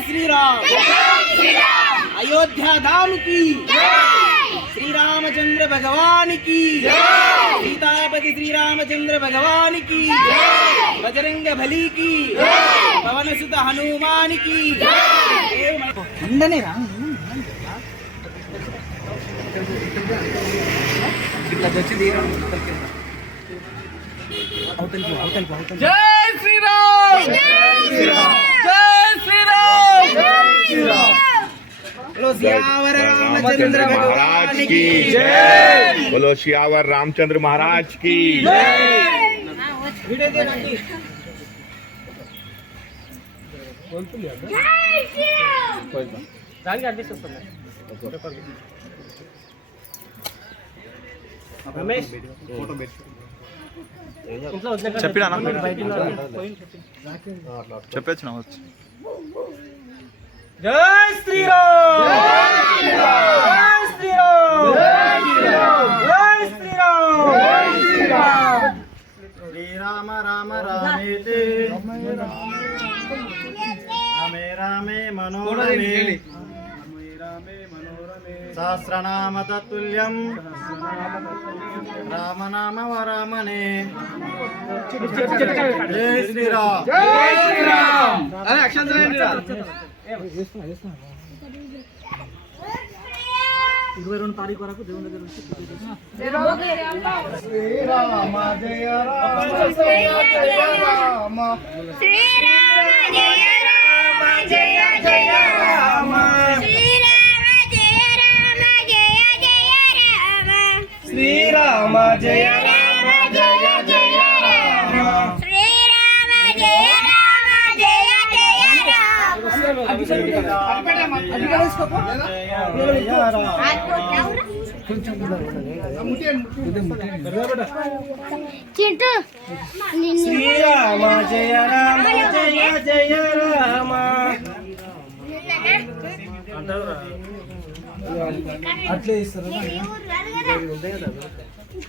श्री राम अयोध्या धाम की। श्री रामचंद्र भगवान की। सीतापति श्री रामचंद्र भगवान की। बजरंग भली की। पवन सुत हनुमान की। राम। जय श्री राम जय श्री राम बोलो सियावर रामचंद्र महाराज की जय बोलो सियावर रामचंद्र महाराज की రమేష్ ఫోటో పెట్టు చెప్పినా చెప్పేసిన వచ్చు जय श्री राम जय श्री राम जय श्री राम जय श्री राम श्री राम राम। रामे रामे रामे मनोरमे। తత్తుల్యం రామనామ వరామనే. జై శ్రీరామ్. ఇరవై రెండు తారీఖు వరకు దేవుని దగ్గర శ్రీరామ జయ రామ. జయ జయ రామ. శ్రీరామ జయ శ్రీరామ జయ రామ జయ జయ రామ శ్రీరామ జయ రామ జయ జయ రామ. చింటూ శ్రీరామ జయ రామ జయ జయ రామ. అట్లే ఇస్తారు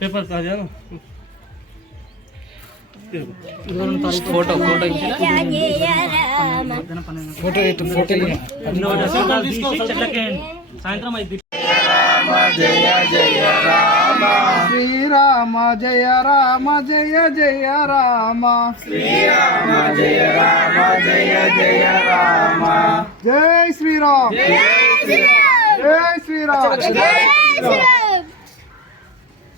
పేపర్ కాదు ఫోటో ఫోటో ఫోటో ఇటు ఫోటో సాయంత్రం ఐదు శ్రీరామ జయ రామ జయ జయ రామ శ్రీరామ జయ రామ జయ జయ రామ జై శ్రీరామ్ జై శ్రీరామ్ శ్రీరామ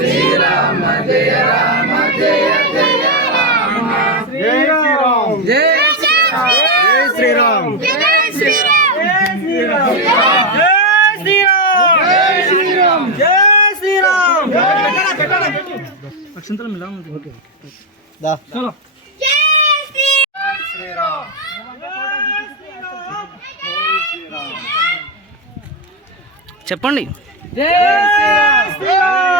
శ్రీరామ జయ రామ జయ జయ రామ జయ శ్రీరామ్ జయ జయ జయ జయ ఓకే దా చలో చెప్పండి. జయ శ్రీరామ్.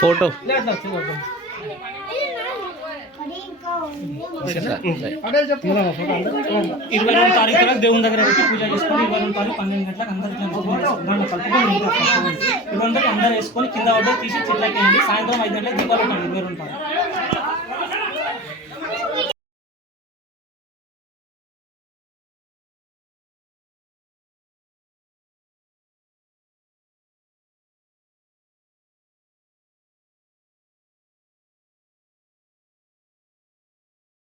ఫోటో. ఇరవై రెండు తారీఖున దేవుని దగ్గర పెట్టి పూజ చేసుకొని ఇరవై రెండు తారీఖు పన్నెండు గంటలకు అందరు దాంట్లో కలుపుకొని ఇరవై రెండు అందరూ వేసుకొని కింద పడ్డ తీసి చెట్లకి సాయంత్రం ఐదు గంటలకు దీపాలు ఇరవై రెండు తారీఖు.